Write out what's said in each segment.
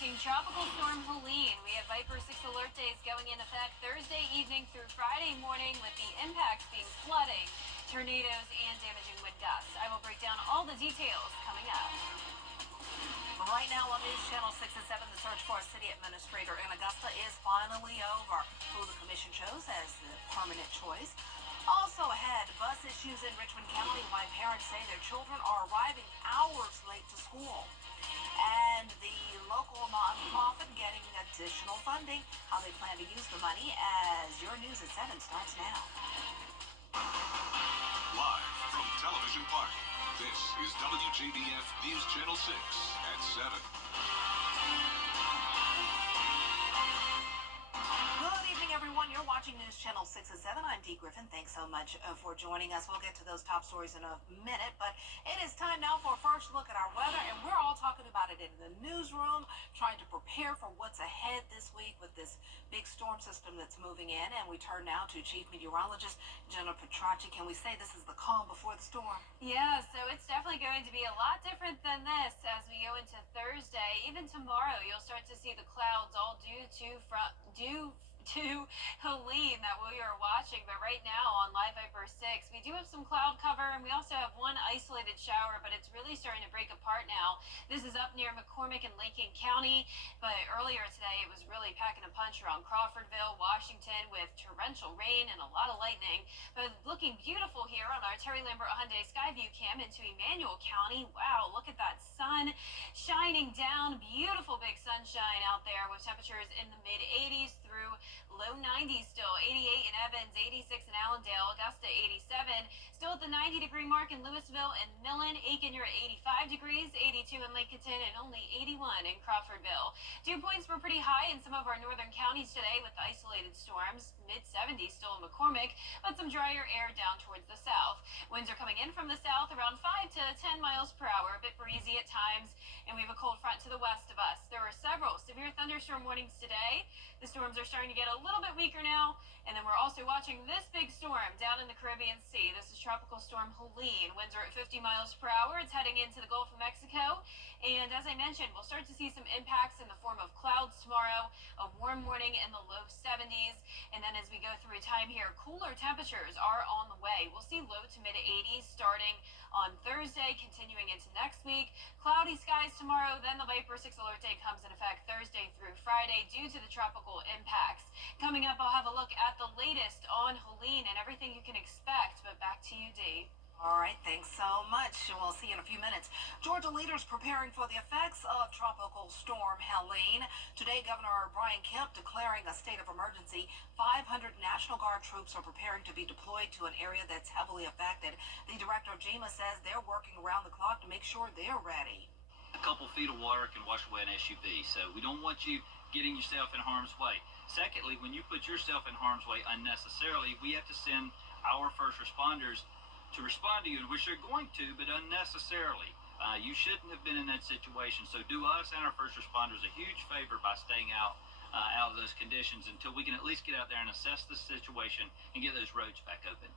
tracking Tropical Storm Helene. We have Viper 6 alert days going in effect Thursday evening through Friday morning, with the impacts being flooding, tornadoes, and damaging wind gusts. I will break down all the details coming up. Right now on News Channel 6 and 7, the search for a city administrator in Augusta is finally over. Who the commission chose as the permanent choice. Also ahead, bus issues in Richmond County, why parents say their children are arriving hours late to school. And the local nonprofit getting additional funding, how they plan to use the money, as your News at 7 starts now. Live from Television Park, this is WJBF News Channel 6 at 7. Good evening, everyone. You're watching News Channel 6 and 7. I'm Dee Griffin. Thanks so much for joining us. We'll get to those top stories in a minute, but it is time now for a first look at our weather, and we're all talking about it in the newsroom, trying to prepare for what's ahead this week with this big storm system that's moving in. And we turn now to Chief Meteorologist Jenna Petracci. Can we say this is the calm before the storm? Yeah, so it's definitely going to be a lot different than this as we go into Thursday. Even tomorrow, you'll start to see the clouds all due to Helene that we are watching. But right now on Live Viper 6, we do have some cloud cover, and we also have one isolated shower, but it's really starting to break apart now. This is up near McCormick and Lincoln County, but earlier today it was really packing a punch around Crawfordville, Washington, with torrential rain and a lot of lightning. But looking beautiful here on our Terry Lambert Hyundai Skyview cam into Emmanuel County. Wow, look at that sun shining down. Beautiful big sunshine out there, with temperatures in the mid 80s through low 90s still. 88 in Evans, 86 in Allendale, Augusta 87. Still at the 90-degree mark in Louisville and Millen. Aiken, you're at 85 degrees, 82 in Lincolnton, and only 81 in Crawfordville. Dew points were pretty high in some of our northern counties today with isolated storms. Mid 70s still in McCormick, but some drier air down towards the south. Winds are coming in from the south around 5 to 10 miles per hour, a bit breezy at times, and we have a cold front to the west of us. There were several severe thunderstorm warnings today. The storms are starting to get a little bit weaker now, and then we're also watching this big storm down in the Caribbean Sea. This is Tropical Storm Helene. Winds are at 50 miles per hour. It's heading into the Gulf of Mexico, and as I mentioned, we'll start to see some impacts in the form of clouds tomorrow, a warm morning in the low 70s, and then as we go through time here, cooler temperatures are on the way. We'll see low to mid 80s starting on Thursday, continuing into next week. Cloudy skies tomorrow, then the Viper 6 alert day comes in effect Thursday through Friday due to the tropical impacts. Coming up, I'll have a look at the latest on Helene and everything you can expect, but back to you, Dee. All right, thanks so much. We'll see you in a few minutes. Georgia leaders preparing for the effects of Tropical Storm Helene. Today, Governor Brian Kemp declaring a state of emergency. 500 National Guard troops are preparing to be deployed to an area that's heavily affected. The director of GEMA says they're working around the clock to make sure they're ready. A couple feet of water can wash away an SUV, so we don't want you getting yourself in harm's way. Secondly, when you put yourself in harm's way unnecessarily, we have to send our first responders to respond to you, which they're going to, but unnecessarily. You shouldn't have been in that situation, so do us and our first responders a huge favor by staying out of those conditions until we can at least get out there and assess the situation and get those roads back open.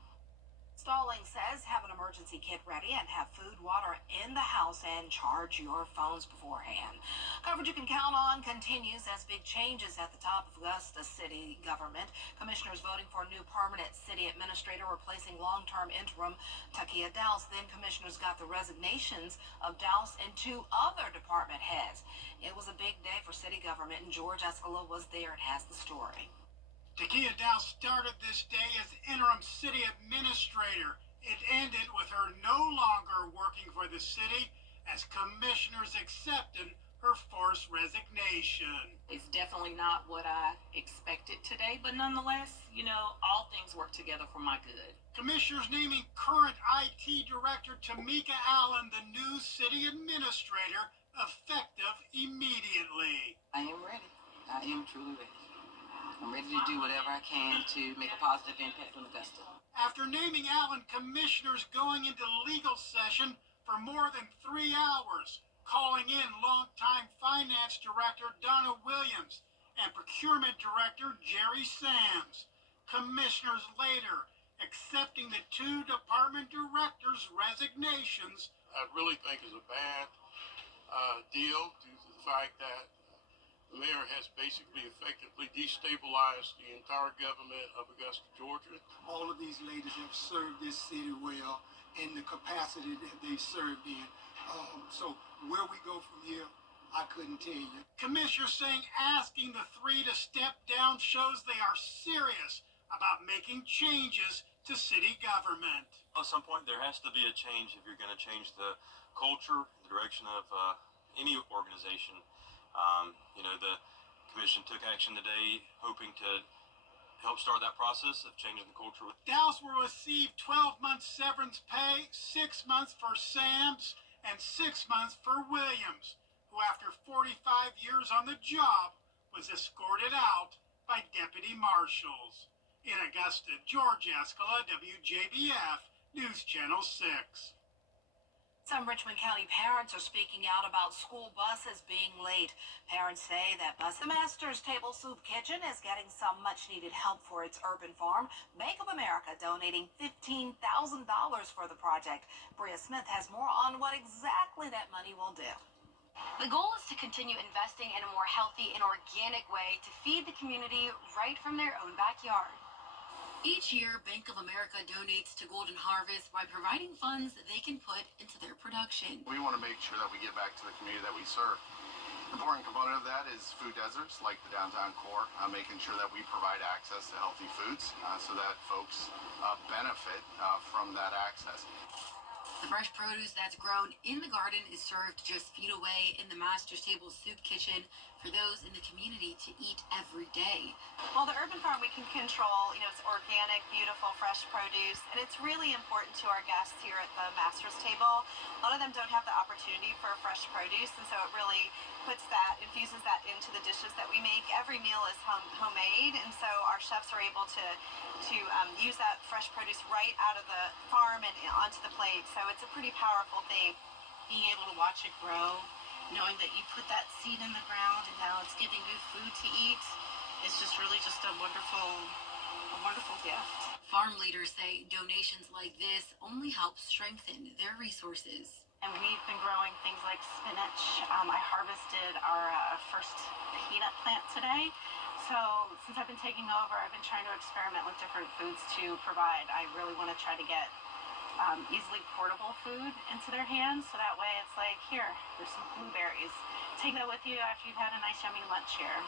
Stalling says have an emergency kit ready and have food, water in the house, and charge your phones beforehand. Coverage you can count on continues as big changes at the top of Augusta city government. Commissioners voting for a new permanent city administrator replacing long-term interim Takia Dowse. Then commissioners got the resignations of Dowse and two other department heads. It was a big day for city government, and George Escala was there and has the story. Takia Dowse started this day as interim city administrator. It ended with her no longer working for the city as commissioners accepted her forced resignation. It's definitely not what I expected today, but nonetheless, all things work together for my good. Commissioners naming current IT director Tamika Allen the new city administrator, effective immediately. I am ready. I am truly ready. I'm ready to do whatever I can to make a positive impact on Augusta. After naming Allen, commissioners going into legal session for more than 3 hours, calling in longtime finance director Donna Williams and procurement director Jerry Sams. Commissioners later accepting the two department directors' resignations. I really think is a bad deal due to the fact that The mayor has basically effectively destabilized the entire government of Augusta, Georgia. All of these ladies have served this city well in the capacity that they served in. So where we go from here, I couldn't tell you. Commissioner saying asking the three to step down shows they are serious about making changes to city government. At some point, there has to be a change if you're going to change the culture, the direction of any organization. The commission took action today, hoping to help start that process of changing the culture. Dallas will receive 12 months severance pay, 6 months for Sams, and 6 months for Williams, who after 45 years on the job was escorted out by deputy marshals. In Augusta, George Escala, WJBF, News Channel 6. Some Richmond County parents are speaking out about school buses being late. Parents say that the Master's Table Soup Kitchen is getting some much-needed help for its urban farm. Bank of America donating $15,000 for the project. Bria Smith has more on what exactly that money will do. The goal is to continue investing in a more healthy and organic way to feed the community right from their own backyard. Each year, Bank of America donates to Golden Harvest by providing funds that they can put into their production. We want to make sure that we give back to the community that we serve. An important component of that is food deserts like the downtown core, making sure that we provide access to healthy foods so that folks benefit from that access. The fresh produce that's grown in the garden is served just feet away in the Master's Table Soup Kitchen for those in the community to eat every day. Well, the urban farm we can control, it's organic, beautiful, fresh produce, and it's really important to our guests here at the Master's Table. A lot of them don't have the opportunity for fresh produce, and so it really infuses that into the dishes that we make. Every meal is homemade, and so our chefs are able to use that fresh produce right out of the farm and onto the plate. So it's a pretty powerful thing. Being able to watch it grow, knowing that you put that seed in the ground and now it's giving you food to eat, it's just really just a wonderful gift. Farm leaders say donations like this only help strengthen their resources. And we've been growing things like spinach. I harvested our first peanut plant today. So since I've been taking over, I've been trying to experiment with different foods to provide. I really want to try to get easily portable food into their hands. So that way it's like, here, there's some blueberries. Take that with you after you've had a nice yummy lunch here.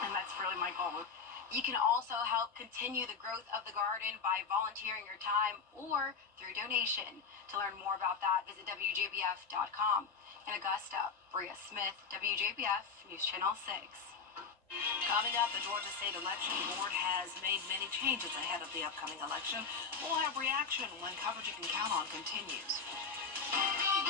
And that's really my goal. You can also help continue the growth of the garden by volunteering your time or through donation. To learn more about that, visit WJBF.com. In Augusta, Bria Smith, WJBF, News Channel 6. Coming up, the Georgia State Election Board has made many changes ahead of the upcoming election. We'll have reaction when coverage you can count on continues.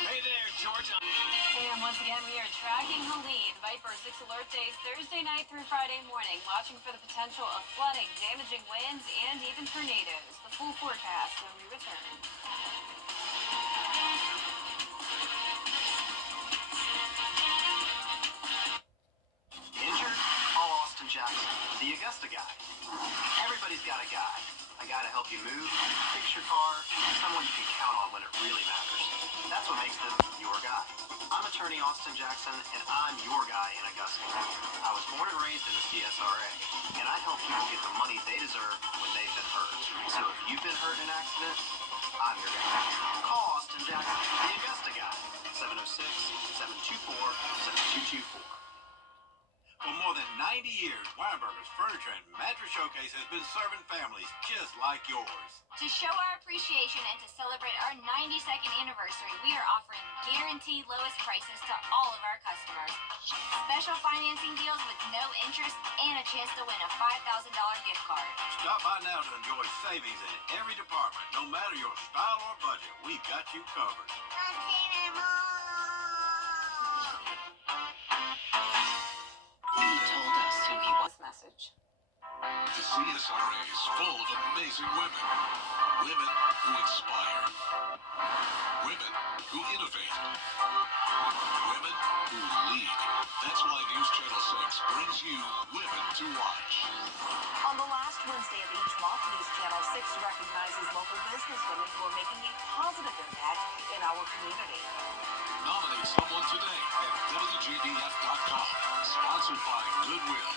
Hey there, Georgia. And once again, we are tracking Helene. Viper 6 alert days Thursday night through Friday morning, watching for the potential of flooding, damaging winds, and even tornadoes. The full forecast when we return. Injured? Call Austin Jackson, the Augusta guy. Everybody's got a guy. A guy to help you move, fix your car, someone you can count on when it really matters. That's what makes them your guy. I'm attorney Austin Jackson, and I'm your guy in Augusta. I was born and raised in the CSRA, and I help people get the money they deserve when they've been hurt. So if you've been hurt in an accident, I'm your guy. Call Austin Jackson, the Augusta guy, 706-724-7224. For more than 90 years, Weinberger's Furniture and Mattress Showcase has been serving families just like yours. To show our appreciation and to celebrate our 92nd anniversary, we are offering guaranteed lowest prices to all of our customers. Special financing deals with no interest and a chance to win a $5,000 gift card. Stop by now to enjoy savings in every department. No matter your style or budget, we've got you covered. He told us who he was. Message. The CSRA is full of amazing women. Women who inspire. Women who innovate. Women who lead. That's why News Channel 6 brings you Women to Watch. On the last Wednesday of each month, News Channel 6 recognizes local businesswomen who are making a positive impact in our community. Nominate someone today at WJBF.com. Sponsored by Goodwill.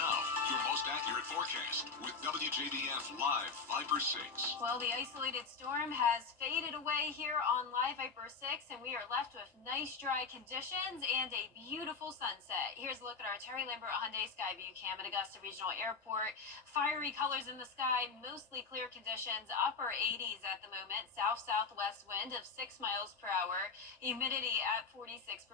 Now, your most accurate forecast with WJBF Live Viper 6. Well, the isolated storm has faded away here on Live Viper 6, and we are left with nice dry conditions and a beautiful sunset. Here's a look at our Terry Lambert Hyundai Skyview cam at Augusta Regional Airport. Fiery colors in the sky, mostly clear conditions, upper 80s at the moment, south-southwest wind of 6 miles per hour, humidity at 46%.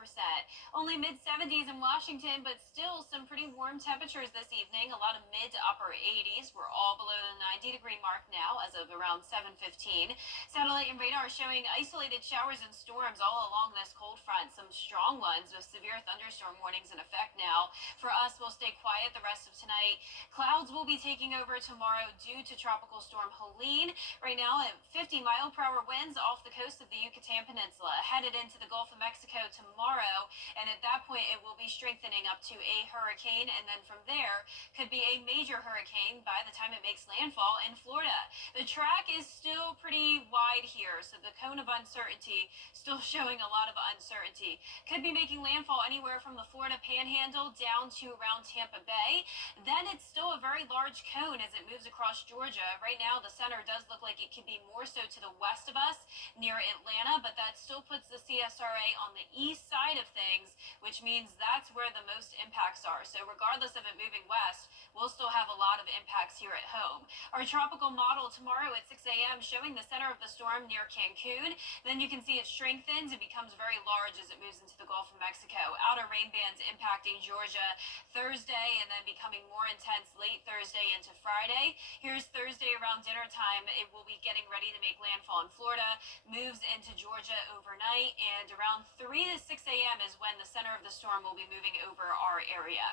Only mid-70s in Washington, but still some pretty warm temperatures this evening. A lot of mid to upper 80s. We're all below the 90-degree mark now as of around 7:15. Satellite and radar showing isolated showers and storms all along this cold front. Some strong ones with severe thunderstorm warnings in effect now. For us, we'll stay quiet the rest of tonight. Clouds will be taking over tomorrow due to Tropical Storm Helene. Right now at 50-mile-per-hour winds off the coast of the Yucatan Peninsula. Headed into the Gulf of Mexico tomorrow, and at that point it will be strengthening up to a hurricane, and then from there could be a major hurricane by the time it makes landfall in Florida. The track is still pretty wide here, so the cone of uncertainty still showing a lot of uncertainty. Could be making landfall anywhere from the Florida Panhandle down to around Tampa Bay. Then it's still a very large cone as it moves across Georgia. Right now the center does look like it could be more so to the west of us near Atlanta, but that still puts the CSRA on the east side of things, which means that's where the most impacts are. So regardless of it moving west, we'll still have a lot of impacts here at home. Our tropical model tomorrow at 6 a.m. showing the center of the storm near Cancun. Then you can see it strengthens. It becomes very large as it moves into the Gulf of Mexico. Outer rain bands impacting Georgia Thursday and then becoming more intense late Thursday into Friday. Here's Thursday around dinner time. It will be getting ready to make landfall in Florida, moves into Georgia overnight, and around 3 to 6 a.m. is when the center of the storm will be moving over our area.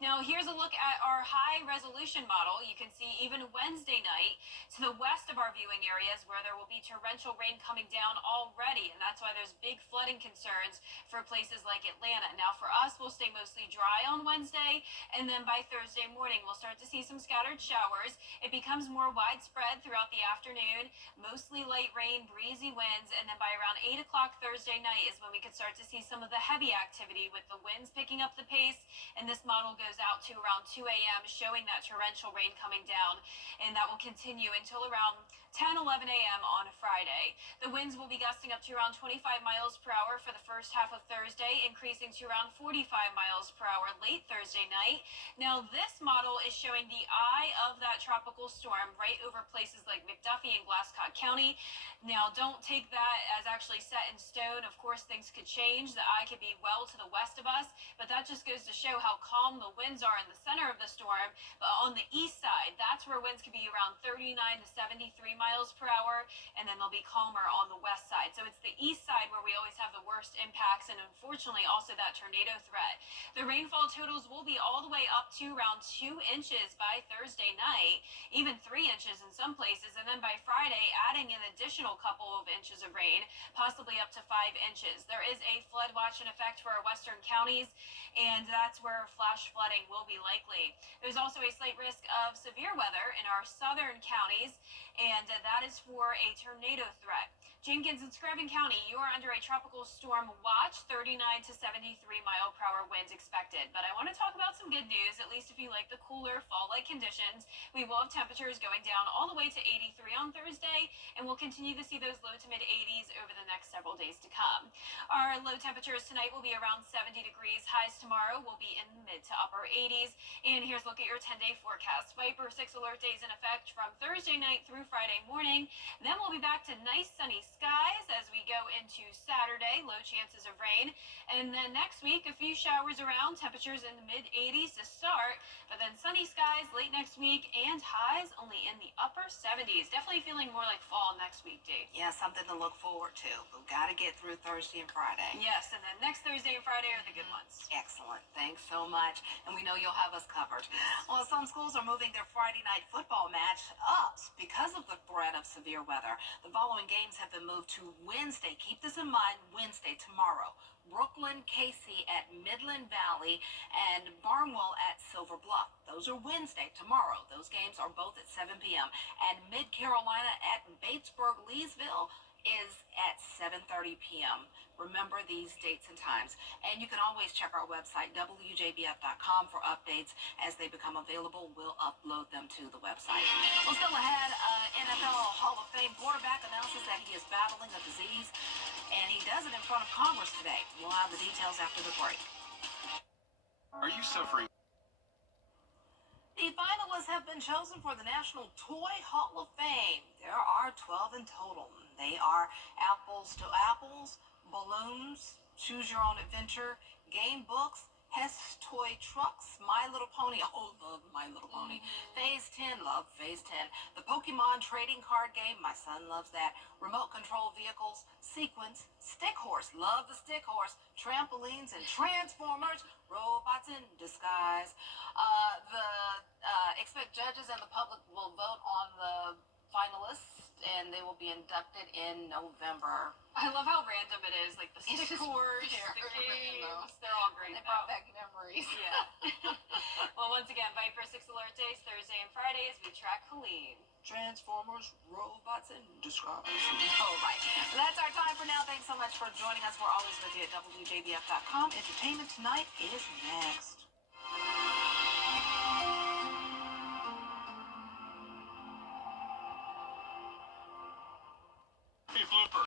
Now here's a look at our high resolution model. You can see even Wednesday night to the west of our viewing areas where there will be torrential rain coming down already, and that's why there's big flooding concerns for places like Atlanta. Now for us, we'll stay mostly dry on Wednesday, and then by Thursday morning we'll start to see some scattered showers. It becomes more widespread throughout the afternoon, mostly light rain, breezy winds, and then by around 8 o'clock Thursday night is when we could start to see some of the heavy activity with the winds picking up the pace, and this model goes out to around 2 a.m. showing that torrential rain coming down, and that will continue until around 10, 11 a.m. on Friday. The winds will be gusting up to around 25 miles per hour for the first half of Thursday, increasing to around 45 miles per hour late Thursday night. Now, this model is showing the eye of that tropical storm right over places like McDuffie and Glasscock County. Now, don't take that as actually set in stone. Of course, things could change. The eye could be well to the west of us, but that just goes to show how calm the winds are in the center of the storm. But on the east side, that's where winds could be around 39 to 73 miles per hour, and then they'll be calmer on the west side. So it's the east side where we always have the worst impacts, and unfortunately also that tornado threat. The rainfall totals will be all the way up to around 2 inches by Thursday night, even 3 inches in some places, and then by Friday adding an additional couple of inches of rain, possibly up to 5 inches. There is a flood watch in effect for our western counties, and that's where flash flooding will be likely. There's also a slight risk of severe weather in our southern counties, and that is for a tornado threat. Jenkins and Screven County, you are under a tropical storm watch, 39 to 73 mile per hour winds expected. But I want to talk about some good news, at least if you like the cooler fall-like conditions. We will have temperatures going down all the way to 83 on Thursday, and we'll continue to see those low to mid 80s over the next several days to come. Our low temperatures tonight will be around 70 degrees. Highs tomorrow will be in the mid to upper 80s. And here's a look at your 10-day forecast. Viper 6 alert days in effect from Thursday night through Friday morning. Then we'll be back to nice sunny skies as we go into Saturday, low chances of rain. And then next week, a few showers around, temperatures in the mid-80s to start, but then sunny skies late next week and highs only in the upper 70s. Definitely feeling more like fall next week, Dave. Yeah, something to look forward to. We've got to get through Thursday and Friday. Yes, and then next Thursday and Friday are the good ones. Excellent. Thanks so much. And we know you'll have us covered. Well, some schools are moving their Friday night football match up because of the threat of severe weather. The following games have been moved to Wednesday. Keep this in mind, Wednesday, tomorrow. Brooklyn, Casey at Midland Valley, and Barnwell at Silver Bluff. Those are Wednesday, tomorrow. Those games are both at 7 p.m. And Mid-Carolina at Batesburg, Leesville is at 7:30 p.m. Remember these dates and times. And you can always check our website, WJBF.com, for updates as they become available. We'll upload them to the website. Well, still ahead, NFL Hall of Fame quarterback announces that he is battling a disease, and he does it in front of Congress today. We'll have the details after the break. Are you suffering? The finalists have been chosen for the National Toy Hall of Fame. There are 12 in total. They are Apples to Apples, Balloons, Choose Your Own Adventure, Game Books, Hess Toy Trucks, My Little Pony. Oh, love My Little Pony. Phase 10, love Phase 10. The Pokemon trading card game, my son loves that. Remote control vehicles, Sequence, Stick Horse, love the Stick Horse. Trampolines and Transformers, robots in disguise. Expect judges and the public will vote on the finalists, and they will be inducted in November. I love how random it is. Like the It's stick just horse, very the random. games, they're all great. They though. brought back memories. Yeah. Well, once again, Viper 6 Alert Days, Thursday and Friday as we track Helene. Transformers, robots in disguise. All right. That's our time for now. Thanks so much for joining us. We're always with you at WJBF.com. Entertainment Tonight is next.